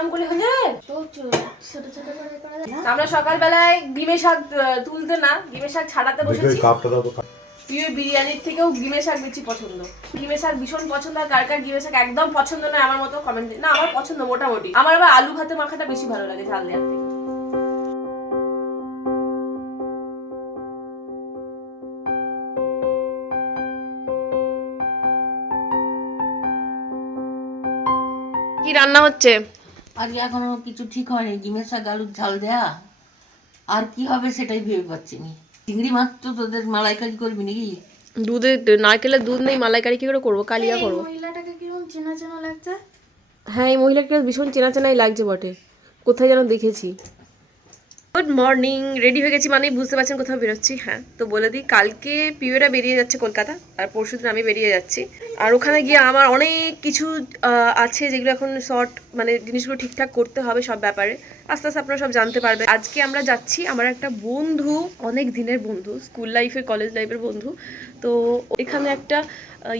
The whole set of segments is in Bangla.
এরকম করে হয়ে যাবে। আমরা সকালবেলায় ডিমের শাক তুলতে না, ডিমের শাক ছাড়াতে বসেছি। বিরিয়ানির থেকেও ডিমের শাক বেশি পছন্দ। ডিমের শাক ভীষণ পছন্দ। আর কার কার ডিমের শাক একদম পছন্দ নয় আমার মতো কমেন্ট দিন। না, আমার পছন্দ মোটামুটি। আমার আবার আলু ভাতে মাখাটা বেশি ভালো লাগে ঝাল দেওয়ার থেকে। কি রান্না হচ্ছে আজকে? এখনো কিছু ঠিক হয়নি। ডিমের শাক আলুর ঝাল দেয়া, আর কি হবে সেটাই ভেবে পাচ্ছি না। চিংড়ি মাছ তো তোদের মালাইকারি করবি নাকি? দুধে নারকেলের দুধ নেই, মালাইকারি কি করে করবো? কালিয়া করবো। মহিলাটাকে কিরকম চেনা চেনা লাগছে। হ্যাঁ, এই মহিলাকে ভীষণ চেনা চেনাই লাগছে বটে, কোথায় যেন দেখেছি। গুড মর্নিং, রেডি হয়ে গেছি মানেই বুঝতে পারছেন কোথাও বেরোচ্ছি। হ্যাঁ, তো বলে দিই, কালকে পিউরা বেরিয়ে যাচ্ছে কলকাতা, আর পরশুদিন আমি বেরিয়ে যাচ্ছি। আর ওখানে গিয়ে আমার অনেক কিছু আছে যেগুলো এখন শর্ট, মানে জিনিসগুলো ঠিকঠাক করতে হবে সব ব্যাপারে। আস্তে আস্তে আপনারা সব জানতে পারবেন। আজকে আমরা যাচ্ছি, আমার একটা বন্ধু, অনেক দিনের বন্ধু, স্কুল লাইফের কলেজ লাইফের বন্ধু, তো এখানে একটা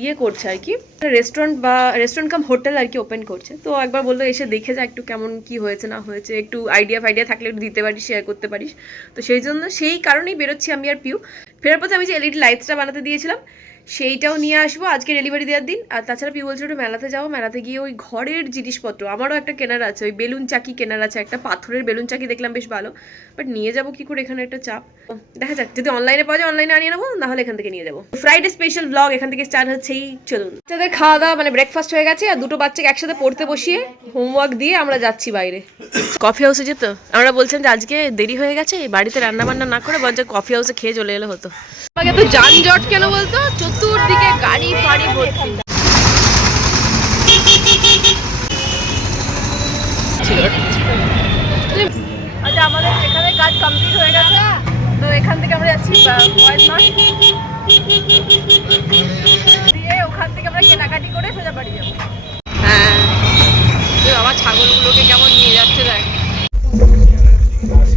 ইয়ে করছে আর কি, রেস্টুরেন্ট কাম হোটেল আর কি ওপেন করছে। তো একবার বললো এসে দেখে যা একটু কেমন কি হয়েছে না হয়েছে, একটু আইডিয়া ফাইডিয়া থাকলে একটু দিতে পারিস, শেয়ার করতে পারিস। তো সেই কারণেই বেরোচ্ছি আমি আর পিউ। ফেরার পথে আমি যে এলইডি লাইটসটা বানাতে দিয়েছিলাম সেইটাও নিয়ে আসবো, আজকে ডেলিভারি দেওয়ার দিন। আর তাছাড়া পিউ বলছিল একটু মেলাতে যাবো, মেলাতে গিয়ে ওই ঘরের জিনিসপত্র আমারও একটা কেনার আছে, ওই বেলুন চাকি কেনার আছে, একটা পাথরের বেলুন চাকি দেখলাম বেশ ভালো, বাট নিয়ে যাবো কি করে, এখানে একটা চাপ। দেখা যাক, যদি অনলাইনে পাওয়া যায় অনলাইনে আনিয়ে নেবো, নাহলে এখান থেকে নিয়ে যাবো। ফ্রাইডে স্পেশাল ব্লগ এখান থেকে স্টার্ট হচ্ছেই, চলুন। তাদের খাওয়া দাওয়া মানে ব্রেকফাস্ট হয়ে গেছে, আর দুটো বাচ্চাকে একসাথে পড়তে বসিয়ে হোমওয়ার্ক দিয়ে আমরা যাচ্ছি বাইরে কফি হাউসে যেত। আমরা বলছিলাম যে আজকে দেরি হয়ে গেছে, বাড়িতে রান্না বান্না না করে বরঞ্চ কফি হাউসে খেয়ে চলে এলে হতো। আগে তো যানজট কেন বলতো, চতুর্দিকে গাড়ি ফাড়ি ভর্তি। আচ্ছা, আমাদের এখানে কাজ কমপ্লিট হয়ে গেছে, তো এখান থেকে আমরা যাচ্ছি বয়েজ মাঠ দিয়ে, ওখান থেকে আমরা কেনাকাটি করে সোজা বাড়ি যাবো। হ্যাঁ, আমার ছাগলগুলোকে কেমন নিয়ে যাচ্ছে দেখ।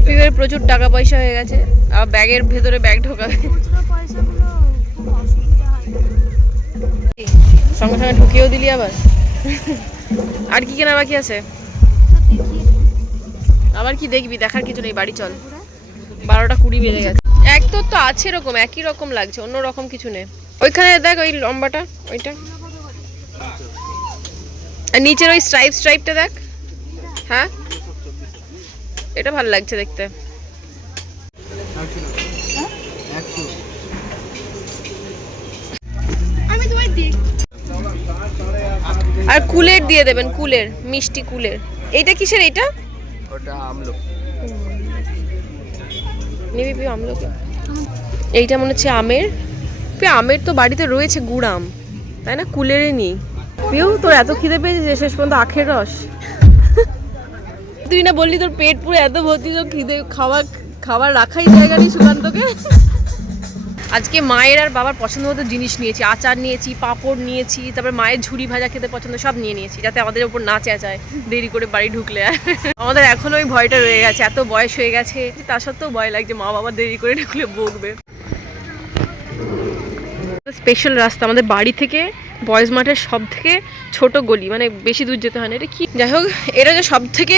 পিউয়ের প্রচুর টাকা পয়সা হয়ে গেছে, আর ব্যাগের ভেতরে ব্যাগ ঢোকাবে, সঙ্গে সঙ্গে ঢুকিয়েও দিলি আবার। আর কি কেনা বাকি আছে? আবার কি দেখবি? দেখার কিছু নেই, বাড়ি চল। 12:20 বেজে গেছে। এক তো আছে এরকম, একই রকম লাগছে, অন্য রকম কিছু নেই। ওইখানে দেখ, ওই লম্বাটা, ওইটা, আর নিচের ওই স্ট্রাইপটা দেখ। হ্যাঁ, এটা ভালো লাগছে দেখতে। আর কুলের দিয়ে দেবেন, কুলের মিষ্টি কুলের। এইটা কিসের? এইটা ওটা আমলকি। নিবি পিউ আমলকি? এইটা মনে হচ্ছে আমের। পিউ আমের তো বাড়িতে রয়েছে গুড় আম, তাই না? কুলেরই নি। পিউ তোর এত খিদে পেয়েছে যে শেষ পর্যন্ত আখের রস। তুই না বললি তোর পেট পুরো এত ভর্তি, তো খিদে খাবার রাখাই জায়গা নেই সুকান্তকে। আজকে মায়ের আর বাবার পছন্দ মতো জিনিস নিয়েছি, আচার নিয়েছি, পাঁপড় নিয়েছি, তারপর মায়ের ঝুড়ি ভাজা খেতে পছন্দ, সব নিয়েছি, যাতে আমাদের ওপর না চেঁচায় দেরি করে বাড়ি ঢুকলে। আমাদের এখনো ওই ভয়টা রয়ে গেছে, এত বয়স হয়ে গেছে তা সত্ত্বেও ভয় লাগছে মা বাবা দেরি করে ঢুকলে বকবে। স্পেশাল রাস্তা আমাদের বাড়ি থেকে বয়েজ মাঠের সব থেকে ছোট গলি, মানে বেশি দূর যেতে হয় না। এটা কি, যাই হোক, এটা যে সব থেকে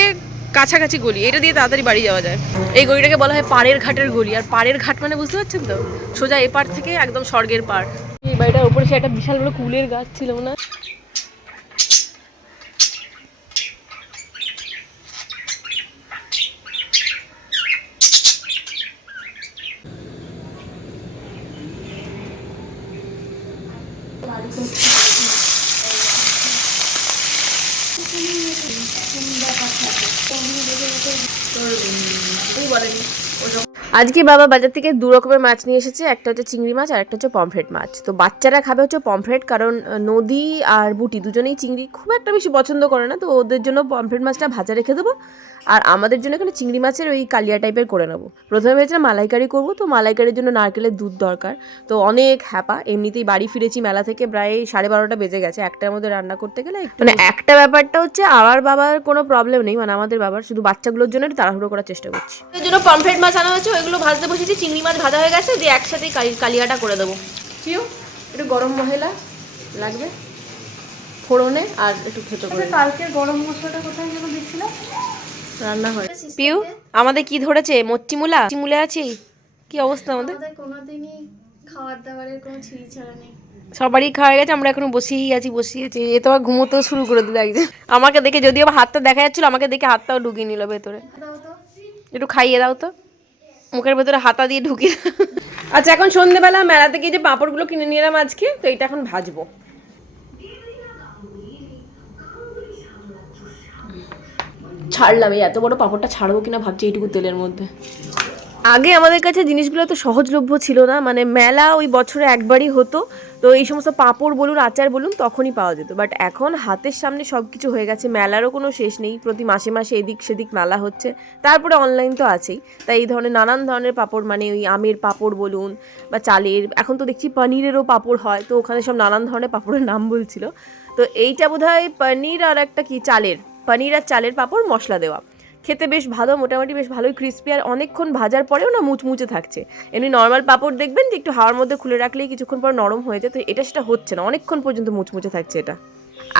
কাছাকাছি গলি, এটা দিয়ে তাড়াতাড়ি বাড়ি যাওয়া যায়। এই গলিটাকে বলা হয় পাড়ের ঘাটের গলি। আর পাড়ের ঘাট মানে বুঝতে পারছেন তো, সোজা এপার থেকে একদম স্বর্গের পাড়। এই বাড়িটার উপরে সে একটা বিশাল বড় কুলের গাছ ছিল না? আজকে বাবা বাজার থেকে 2 রকমের মাছ নিয়ে এসেছে, একটা হচ্ছে চিংড়ি মাছ আর একটা হচ্ছে পমফ্রেট মাছ। তো বাচ্চারা খাবে হচ্ছে পমফ্রেট, কারণ নদী আর বুটি দুজনেই চিংড়ি খুব একটা বেশি পছন্দ করে না, তো ওদের জন্য পমফ্রেট মাছটা ভাজা রেখে দেবো। আর আমাদের জন্য এখানে চিংড়ি মাছের ওই কালিয়া টাইপের করে নেবো। প্রথমে ভেবেছিলাম মালাইকারি করবো, তো মালাইকারির জন্য নারকেলের দুধ দরকার। তো অনেক হ্যাপা, এমনিতেই বাড়ি ফিরেছি মেলা থেকে, প্রায় 12:30 বেজে গেছে। একটার মধ্যে রান্না করতে গেলে মানে একটা ব্যাপারটা হচ্ছে আমার বাবার কোনো প্রবলেম নেই, মানে আমাদের বাবার শুধু বাচ্চাগুলোর জন্য একটু তাড়াহুড়ো করার চেষ্টা করছি। এর জন্য পমফ্রেট মাছ আনা হয়েছে, ওইগুলো ভাজতে বসেছি। চিংড়ি মাছ ভাজা হয়ে গেছে, দিয়ে একসাথেই কালিয়াটা করে দেবো। কিউ একটু গরম মশলা লাগবে ফোড়নে, আর একটু খেতে করে। কালকের গরম মশলাটা কোথায় যেন দিচ্ছিলাম? রান্নাঘরে পিউ আমাদের কি ধরেছে মচ্চি মূলা মূলা আছে কি অবস্থা আমাদের আমাদের কোনোদিনই খাবার দাবারের কোনো ছিঁড়ি ছাড়া নেই। সবারই খাওয়া গেছে, আমরা এখনো বসিয়েই আছি বসিয়েছি। এ তো আবার ঘুমোতেও শুরু করে দিল একজন। আমাকে দেখে যদিও আবার হাতটা দেখা যাচ্ছিল, আমাকে দেখে হাতটাও ঢুকিয়ে নিল ভেতরে। দাও তো। একটু খাইয়ে দাও তো, মুখের ভেতরে হাতা দিয়ে ঢুকিয়ে। আচ্ছা এখন সন্ধ্যেবেলা মেলা থেকে যে পাঁপড়গুলো কিনে নিয়ে এলাম আজকে, তো এটা এখন ভাজবো। ছাড়লাম, এই এত বড় পাঁপড়টা ছাড়বো কিনা ভাবছি এইটুকু তেলের মধ্যে। আগে আমাদের কাছে জিনিসগুলো তো সহজলভ্য ছিল না, মানে মেলা ওই বছরে একবারই হতো, তো এই সমস্ত পাঁপড় বলুন আচার বলুন তখনই পাওয়া যেত। বাট এখন হাতের সামনে সব কিছু হয়ে গেছে, মেলারও কোনো শেষ নেই, প্রতি মাসে মাসে এদিক সেদিক মেলা হচ্ছে, তারপরে অনলাইন তো আছেই। তাই এই ধরনের নানান ধরনের পাঁপড়, মানে ওই আমের পাঁপড় বলুন বা চালের, এখন তো দেখছি পনিরেরও পাঁপড় হয়, তো ওখানে সব নানান ধরনের পাঁপড়ের নাম বলছিল। তো এইটা বোধহয় পনির আর একটা কি চালের, পনির আর চালের পাঁপড় মশলা দেওয়া, খেতে বেশ ভালো, মোটামুটি বেশ ভালোই ক্রিস্পি, আর অনেকক্ষণ ভাজার পরেও না মুচমুচে থাকছে। এমনি নর্মাল পাঁপড় দেখবেন যে একটু হাওয়ার মধ্যে খুলে রাখলেই কিছুক্ষণ পর নরম হয়ে যায়, তো এটা সেটা হচ্ছে না, অনেকক্ষণ পর্যন্ত মুচমুচে থাকছে এটা।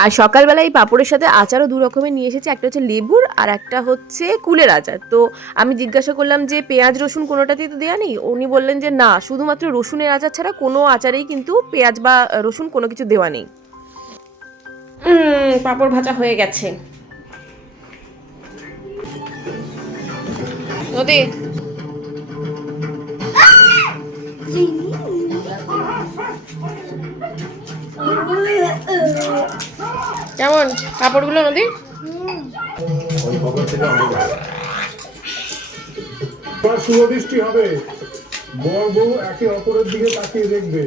আর সকালবেলা এই পাঁপড়ের সাথে আচারও দু রকমের নিয়ে এসেছে, একটা হচ্ছে লেবুর আর একটা হচ্ছে কুলের আচার। তো আমি জিজ্ঞাসা করলাম যে পেঁয়াজ রসুন কোনোটাতেই তো দেওয়া নেই, উনি বললেন যে না, শুধুমাত্র রসুনের আচার ছাড়া কোনো আচারেই কিন্তু পেঁয়াজ বা রসুন কোনো কিছু দেওয়া নেই। পাঁপড় ভাজা হয়ে গেছে। নদী কেমন কাপড়গুলো নদী? শুভদৃষ্টি হবে, বর বউ একে অপরের দিকে তাকিয়ে দেখবে।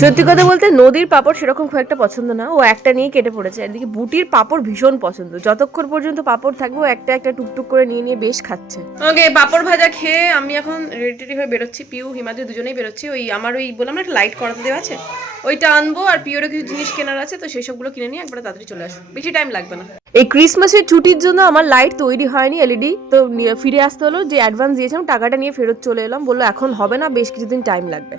সত্যি কথা বলতে নদীর পাঁপড় সেরকম খুব একটা পছন্দ না, ও একটা নিয়ে কেটে পড়েছে। এদিকে বুটির পাঁপড় ভীষণ পছন্দ, যতক্ষণ পর্যন্ত পাঁপড় থাকবে ও একটা একটা টুকটুক করে নিয়ে নিয়ে বেশ খাচ্ছে। ওকে, পাঁপড় ভাজা খেয়ে আমি এখন রেডি হয়ে বেরোচ্ছি, পিউ হিমাদ্রি দুজনেই বেরোচ্ছি। ওই আমার ওই বললাম না একটা লাইট করাতে দেওয়া আছে, ওইটা আনবো, আর পিওরও কিছু জিনিস কেনার আছে, তো সেই সবগুলো কিনে নিয়ে একবারে তাড়াতাড়ি চলে আসবো, বেশি টাইম লাগবে না। এই ক্রিসমাসের ছুটির জন্য আমার লাইট তৈরি হয়নি, এলইডি, তো ফিরে আসতে হলো, যে অ্যাডভান্স দিয়েছিলাম টাকাটা নিয়ে ফেরত চলে এলাম, বললো এখন হবে না, বেশ কিছুদিন টাইম লাগবে।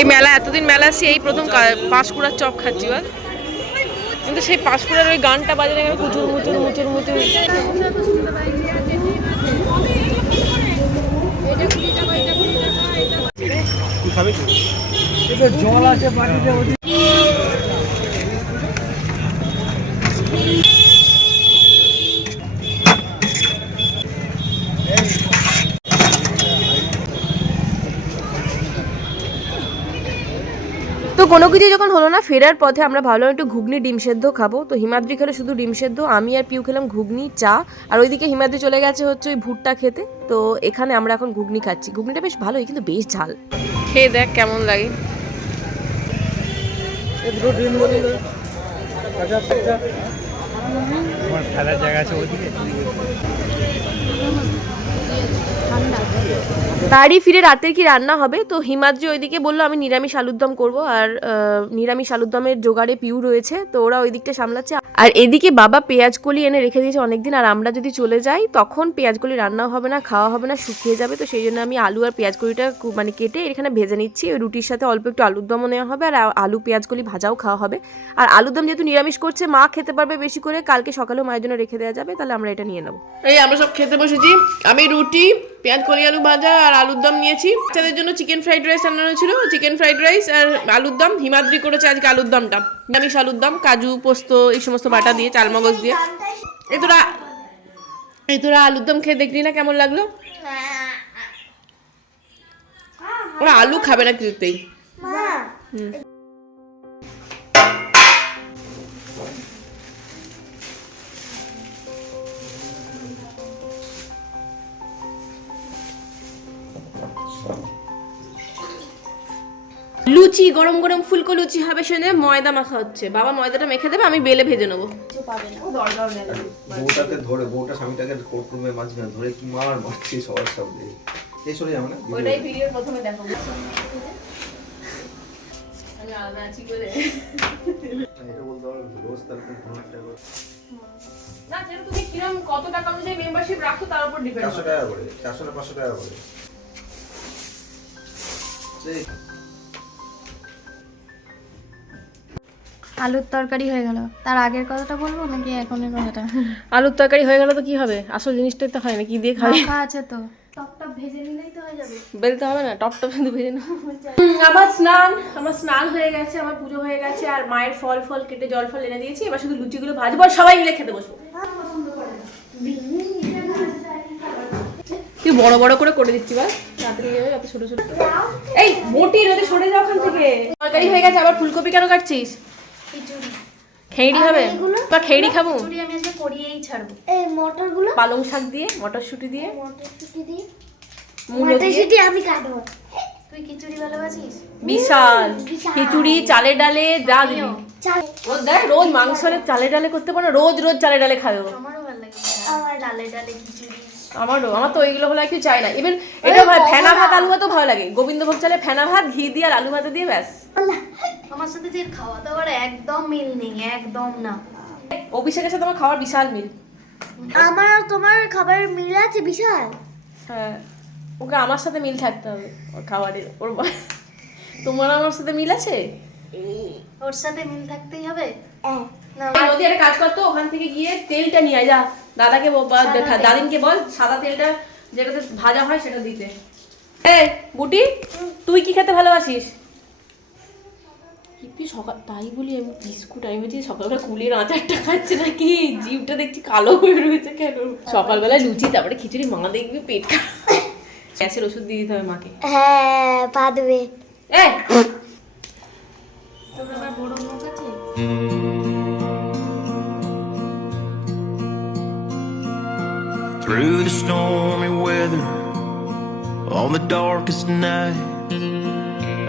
এই মেলা, এতদিন মেলা আসছি, এই প্রথম পাঁশকুড়ার চপ খাচ্ছি বল, কিন্তু সেই পাঁশকুড়ার ওই গানটা বাজে না, মুচুর মুচুর মুচুর মুচুর। জল আছে বাটিতে। তো কোনো কিছু যখন হলো না, ফেরার পথে আমরা ভাবলাম একটু ঘুগনি ডিম সেদ্ধ খাবো, তো হিমাদ্রি খেলো শুধু ডিম সেদ্ধ, আমি আর পিউ খেলাম ঘুগনি চা, আর ওইদিকে হিমাদ্রি চলে গেছে হচ্ছে ওই ভুট্টা খেতে। তো এখানে আমরা এখন ঘুগনি খাচ্ছি, ঘুগনিটা বেশ ভালোই কিন্তু বেশ ঝাল, খেয়ে দেখ কেমন লাগে। খেলার জায়গা আছে ওইদিকে। বাড়ি ফিরে রাতের কি রান্না হবে, তো হিমাদ্রি ওইদিকে বললো আমি নিরামিষ আলুর দম করবো, আর নিরামিষ আলুর দমের জোগাড়ে পিউ রয়েছে, তো ওরা ওই দিকটা সামলাচ্ছে। আর এদিকে বাবা পেঁয়াজ কলি এনে রেখে দিয়েছে অনেকদিন, আর আমরা যদি চলে যাই তখন পেঁয়াজ কলি রান্নাও হবে না, খাওয়া হবে না, শুকিয়ে যাবে, তো সেই জন্য আমি আলু আর পেঁয়াজ কলিটা মানে কেটে এখানে ভেজে নিচ্ছি। ওই রুটির সাথে অল্প একটু আলুর দমও নেওয়া হবে, আর আলু পেঁয়াজ কলি ভাজাও খাওয়া হবে। আর আলুর দম যেহেতু নিরামিষ করছে, মা খেতে পারবে বেশি করে, কালকে সকালেও মায়ের জন্য রেখে দেওয়া যাবে, তাহলে আমরা এটা নিয়ে নেবো। এই আমরা সব খেতে বসেছি, আমি রুটি পেঁয়াজ কলি আলু ভাজা আর আলুর দম নিয়েছি। বাচ্চাদের জন্য চিকেন ফ্রাইড রাইস রান্নানো ছিল, চিকেন ফ্রাইড রাইস আর আলুর দম। হিমাদ্রি করেছে আজকে আলুর দমটা, নিরামিষ আলুর দম, কাজু পোস্ত এই সমস্ত বাটা দিয়ে, চালমগজ দিয়ে। এই তোরা আলুর দম খেয়ে দেখলি না কেমন লাগলো? ওরা আলু খাবে না কিছুতেই। লুচি গরম গরম ফুলকো লুচি হবে, শুনে ময়দা মাখা হচ্ছে, বাবা ময়দাটা মেখে দেবে, আমি বেলে ভেজে নেবো। বউটাকে ধরে, বউটা স্বামীটাকে কোর্টরুমের মাঝখানে ধরে কি মারছে সবার সামনে। এই সরে যাবে না, ওইটাই ভিডিওর প্রথমে দেখো। আমি আলাদা আছি করে এটা বলতে পারো রোজ তার কোনো একটা না, যেটা তুমি কিরকম কত টাকা অনুযায়ী মেম্বারশিপ রাখো তার উপর ডিপেন্ড 400 টাকা করে, 400 না 500 টাকা করে। আলুর তরকারি হয়ে গেল। তার আগের কথাটা বলবো নাকি এখনের কথাটা? আলুর তরকারি হয়ে গেল তো কি হবে, আসল জিনিসটাই তো হয় না, কি দিয়ে খাবে? মাখা আছে তো, টপটা ভেজে নিলেই তো হয়ে যাবে। বেলতে হবে না, টপ টপ কিন্তু ভেজে না। আমার স্নান হয়ে গেছে, আমার পুজো হয়ে গেছে, আর মায়ের ফল ফল কেটে জল ফল এনে দিয়েছি। এবার শুধু লুচিগুলো ভাজবো আর সবাই মিলে খেতে বসবো। তুই বড় বড় করে দিচ্ছি, বল তাড়াতাড়ি হয়ে যাবে, এত ছোট ছোট। এই মোটি রোদে সরে যাও ওখান থেকে। তরকারি হয়ে গেছে, আবার ফুলকপি কেন কাটছিস? খিচুড়ি খেড়ি হবে বা খেড়ি খাবো? খিচুড়ি আমি আজকে করিয়েই ছাড়বো। এই মটরগুলো পালং শাক দিয়ে, মটরশুঁটি দিয়ে, মটরশুঁটি দিয়ে মূলো দিয়ে। মটরশুঁটি আমি কাটবো। তুই খিচুড়ি ভালোবাসিস? বিশাল খিচুড়ি, চালে ডালে যা দিবি। চাল ও দেখ রোজ মাংস হলে চালে ডালে করতে পারো, রোজ রোজ চালে ডালে খাবে ও। আমারও ভালো লাগে। আমার ডালে ডালে খিচুড়ি। আমার তো ওইগুলো হলে কিছু চাই না। ইভেন এটা ফেনা ভাত আলু ভাতও ভালো লাগে। গোবিন্দভোগ চালে ফেনা ভাত ঘি দিয়ে আর আলু ভাতে দিয়ে ব্যাস। আমার সাথে যে খাওয়া দাওয়ার একদম মিল নেই, একদম না। অভিষেকের সাথে আমার খাওয়ার বিশাল মিল। আমার আর তোমার খাবারের মিল আছে বিশাল। হ্যাঁ, ওকে আমার সাথে মিল থাকতে হবে ওর খাবারের। তোমার আমার সাথে মিল আছে? ওর সাথে মিল থাকতেই হবে না। নদী একটা কাজ করতো, ওখান থেকে গিয়ে তেলটা নিয়ে আয় যা। দাদাকে দাদিনকে বল সাদা তেলটা যেটাতে ভাজা হয় সেটা দিতে। এই বুটি, তুই কি খেতে ভালোবাসিস? সকাল তাই বলি আমি বিস্কুট আমি বলছি সকালবেলা কুলের আচারটা খাচ্ছে নাকি, জিভটা দেখছি কালো হয়ে রয়েছে কেন? সকালবেলা লুচি তারপরে খিচুড়ি, মা দেখবি পেট গ্যাসের ওষুধ দিয়ে দিতে হবে মাকে। হ্যাঁ পা দেবে। এই তোর আবার বড় মুখ আছে? Through the stormy weather, on the darkest night,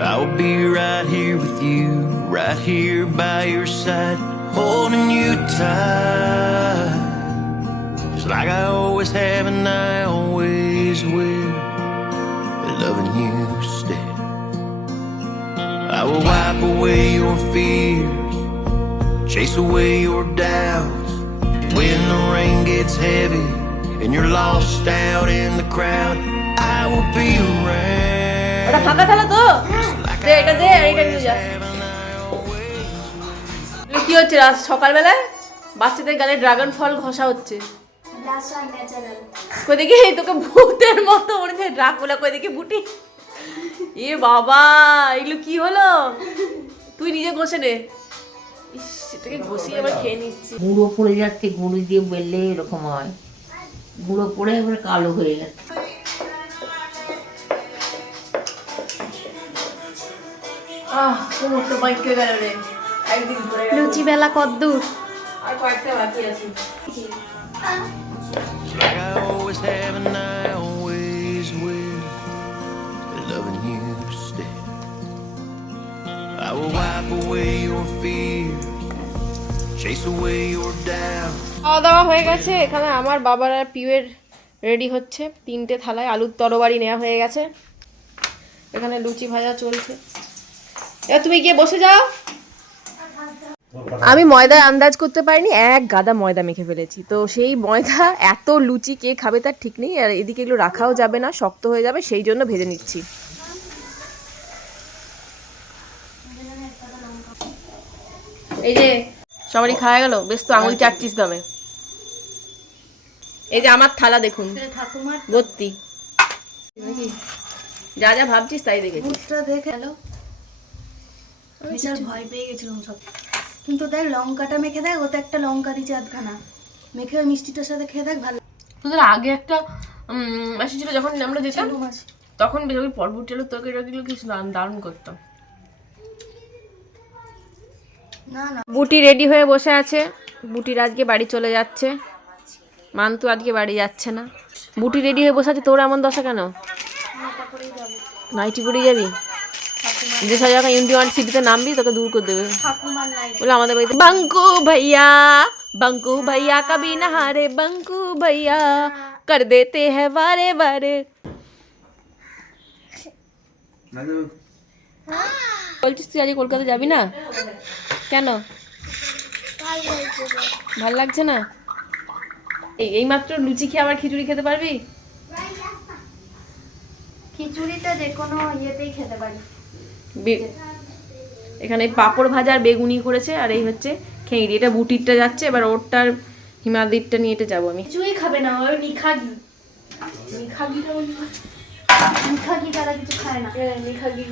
I will be right here with you, right here by your side, holding you tight, just like I always have and I always will, loving you steady. I will wipe away your fears, chase away your doubts, when the rain gets heavy and you're lost out in the crowd, I will be around. ওটা ফাঁকা থালা তো দে, এটা দে আর এটা নিয়ে যা। কি হচ্ছে সকালবেলায় বাচ্চাদের গালে ড্রাগন ফল ঘষা হচ্ছে? লাসা ন্যাচারাল। কই দেখি তোকে ভূতের মতো মনে হচ্ছে ড্রাকুলা। কই দেখি বুটি, এ বাবা এগুলো কি হলো? তুই নিজে ঘষে নে। ইস, এটাকে ঘষিয়ে আবার খেয়ে নিচ্ছি। গুঁড়ো পড়ে যাচ্ছে, গুঁড়ো দিয়ে বেললে এরকম হয়, গুঁড়ো পড়ে এবার কালো হয়ে যাচ্ছে। কোমরটা বাইকে গেল রে, একদিন ধরে গেল। লুচি বেলা কদ্দূর? আর কয়েকটা বাকি আছে। Like I always have and I always will, loving you steady. I will wipe away your fears, chase away your doubt. খাওয়া দাওয়া হয়ে গেছে। এখানে আমার বাবার আর পিউয়ের রেডি হচ্ছে। 3টে থালায় আলুর তরবারি নেওয়া হয়ে গেছে। এখানে লুচি ভাজা চলছে। এবার তুমি গিয়ে বসে যাও। আমি ময়দায় আন্দাজ করতে পারিনি, এক গাদা ময়দা মেখে ফেলেছি। তো সেই ময়দা এত লুচি কে খাবে তার ঠিক নেই। আর এদিকে এগুলো রাখাও যাবে না, শক্ত হয়ে যাবে, সেই জন্য ভেজে নিচ্ছি। এই যে সবারই খাওয়া গেল, বেশ তো আঙুল চাটছিস দামে। এই যে আমার থালা দেখুন ঠাকুমার ভর্তি, নাকি যা যা ভাবছিস তাই দেখেছি। মুখটা দেখে গেল, বিশাল ভয় পেয়ে গেছিলাম সব। কিন্তু দেখ লঙ্কাটা মেখে দেখ, ওতে একটা লঙ্কা দিচ্ছে আধখানা, মেখে ওই মিষ্টিটার সাথে খেয়ে দেখ ভালো। তোদের আগে একটা মাসি ছিল যখন আমরা যেতাম, মাসি তখন বেশ ওই পরবর্তী এলো তরকারিগুলো কিছু দারুণ করতাম। না না বুটি রেডি হয়ে বসে আছে। বুটির আজকে বাড়ি চলে যাচ্ছে, মান্তু আজকে বাড়ি যাচ্ছে না। বুটি রেডি হয়ে বসে আছে, তোর এমন দশা কেন? নাইটি পরে যাবি? যে সব জায়গায় ইউনিভার্সিটিতে নামবি তোকে দূর করে দেবে। ঠাকুমার নাই বলে আমাদের বাড়িতে बंकू भैया कभी नहारे बंकू भैया कर देते हैं बारे बारे। বলছিস তুই আজকে কলকাতা যাবি না কেন? ভাল লাগছে না? এই মাত্র লুচি খেয়ে আবার খিচুড়ি খেতে পারবি? খিচুড়িটা যে কোনো ইয়েতেই খেতে পারি। এখানে পাঁপড় ভাজা আর বেগুনি করেছে, আর এই হচ্ছে খেঁড়ি। এটা বুটিরটা যাচ্ছে, এবার ওরটার হিমাদিরটা নিয়ে এটা যাবো আমি। কিছুই খাবে না, ওই নিখাগি নিখাগি তারা কিছু খায় না। নিখাগি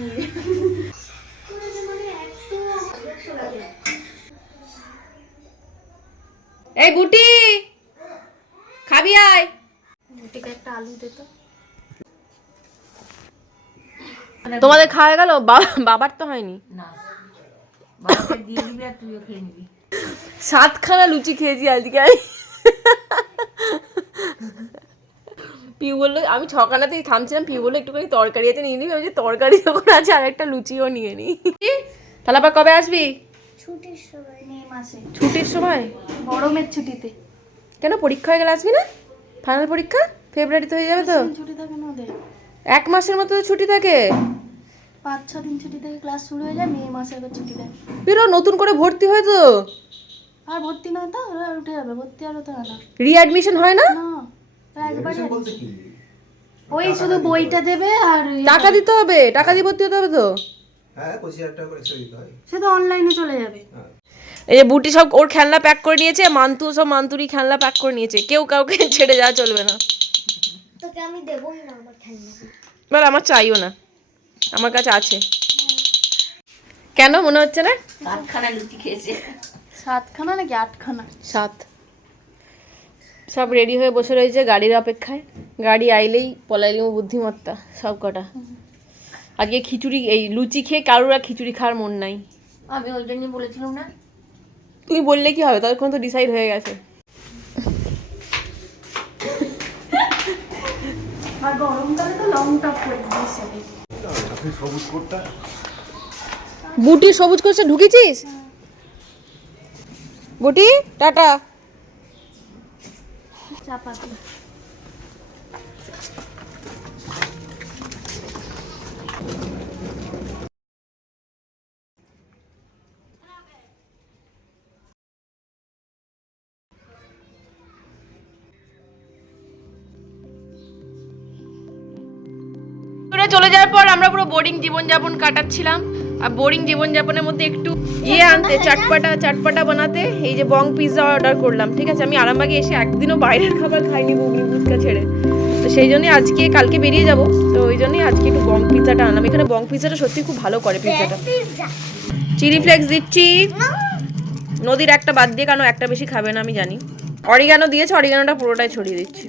এই বুটি খাবি আয়। বুটিকে একটা আলু দে তো। তোমাদের খাওয়া গেল? বাবার তো হয়নি। না, বাবাকে দিয়ে দিবি আর তুইও খেয়ে নিবি। 7খানা লুচি খেয়েছি আজকে আমি। পিউ বললো, আমি 6খানাতেই থামছিলাম, পিউ বললো একটুখানি তরকারি আছে নিয়ে নিবি। আমি যে তরকারি যখন আছে আর একটা লুচিও নিয়ে নিই। তাহলে আবার কবে আসবি? ছুটির সময় মে মাসে ছুটির সময়? গরমের ছুটিতে। কেন, পরীক্ষা হয়ে গেলে আসবি না? ফাইনাল পরীক্ষা ফেব্রুয়ারিতে হয়ে যাবে তো। ছুটি থাকে না ওদের, 1 মাসের মতো তো ছুটি থাকে। 5-6 দিন ছুটি থেকে ক্লাস শুরু হয়ে যায়, মে মাসে আবার ছুটি দেয়। পিরো নতুন করে ভর্তি হয় তো। আর ভর্তি নয় তো, ওরা উঠে যাবে, ভর্তি আর হতে হয় না। রিঅ্যাডমিশন হয় না? না, ওরা একবারই Admission বলতে কি? ওই শুধু বইটা দেবে আর টাকা দিতে হবে, টাকা দিয়ে ভর্তি হতে হবে তো। হ্যাঁ 25,000 টাকা করে extra দিতে হয়। সে তো অনলাইনে চলে যাবে। এই যে বুটি সব ওর খেলনা প্যাক করে নিয়েছে, মান্তু সব মান্তুরি খেলনা প্যাক করে নিয়েছে। কেউ কাউকে ছেড়ে যাওয়া চলবে না। তোকে আমি দেবই না আমার খেলনা। এবার আমার চাইও না, আমার কাছে আছে। কেন মনে হচ্ছে না? 8খানা লুচি খেয়েছে। 7খানা নাকি 8খানা? 7। সব রেডি হয়ে বসে রয়েছে গাড়ির অপেক্ষায়। গাড়ি আইলেই পলাইলিম বুদ্ধিমত্তা সব কটা। আজকে খিচুড়ি, এই লুচি খেয়ে কারোর আর খিচুড়ি খাওয়ার মন নাই। আমি ওই জন্যই বলেছিলাম না। তুমি বললে কি হবে, ততক্ষণ তো ডিসাইড হয়ে গেছে। আর গরমকালে তো লং টপ করে দিস সাথে। বুটি সবুজ করছে, ঢুকেছিস? বুটি টাটা। চাপাতি চলে যাওয়ার পর আমরা পুরো বোরিং জীবনযাপন কাটাচ্ছিলাম। আর বোরিং জীবনযাপনের মধ্যে একটু আনতে চাটপাটা বানাতে এই যে বং পিৎজা অর্ডার করলাম। ঠিক আছে, আমি আরামবাগে এসে একদিনও বাইরের খাবার খাইনি ঘুগনি ফুচকা ছেড়ে। তো সেই জন্যই আজকে, কালকে বেরিয়ে যাব, তো ওই জন্যই আজকে একটু বং পিৎজাটা আনলাম। এখানে বং পিৎজাটা সত্যি খুব ভালো করে পিৎজাটা। চিলি ফ্লেক্স দিচ্ছি, নদীর একটা বাদ দিয়ে, কারণ একটা বেশি খাবে না আমি জানি। অরিগানো দিয়েছে, অরিগানোটা পুরোটাই ছড়িয়ে দিচ্ছি।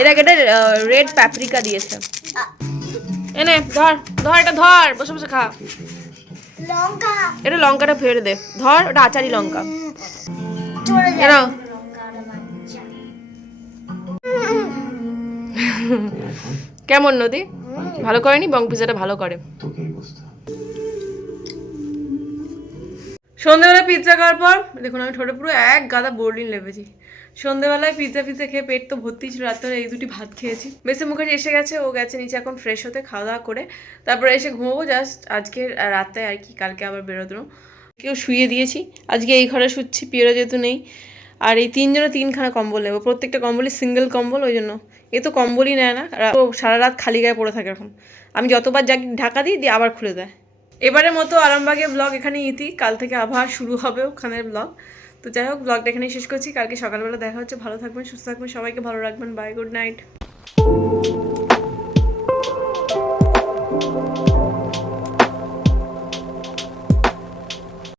এটা রেড প্যাপ্রিকা দিয়েছে। এনে ধর এটা ধর, বসে বসে খা। লঙ্কা এটা লঙ্কাটা ফেলে দে, ধর ওটা আচারি লঙ্কা। চলে কেন যাবে লঙ্কাটা বাচ্চা। কেমন নদী? ভালো করেনি? বং পিজাটা ভালো করে। সন্ধ্যেবেলা পিৎজা খাওয়ার পর দেখুন আমি ঠোঁটে পুরো এক গাদা বোরডিন লেপেছি। সন্ধ্যেবেলায় পিৎজা খেয়ে পেট তো ভর্তি ছিল, রাত্রে এই দুটি ভাত খেয়েছি। মেসে মুখার্জি এসে গেছে, ও গেছে নিচে এখন ফ্রেশ হতে, খাওয়া দাওয়া করে তারপরে এসে ঘুমোবো জাস্ট আজকে রাতে আর কি, কালকে আবার বেরোতো। কেউ শুয়ে দিয়েছি, আজকে এই ঘরে শুচ্ছি, পিওরা যেহেতু নেই। আর এই 3জনে 3খানা কম্বল নেবো, প্রত্যেকটা কম্বলই সিঙ্গেল কম্বল, ওই জন্য। এ তো কম্বলই নেয় না, ও সারা রাত খালি গায়ে পড়ে থাকে এখন। আমি যতবার যাকে ঢাকা দিই দিয়ে আবার খুলে দেয়। এবারের মতো আরামবাগের ব্লগ এখানেই ইতি, কাল থেকে আবার শুরু হবে ওখানের ব্লগ। তো যাই হোক, ব্লগটা এখানেই শেষ করছি। কালকে সকালবেলা দেখা হচ্ছে। ভালো থাকবেন, সুস্থ থাকবেন, সবাইকে ভালো রাখবেন। Bye, good night.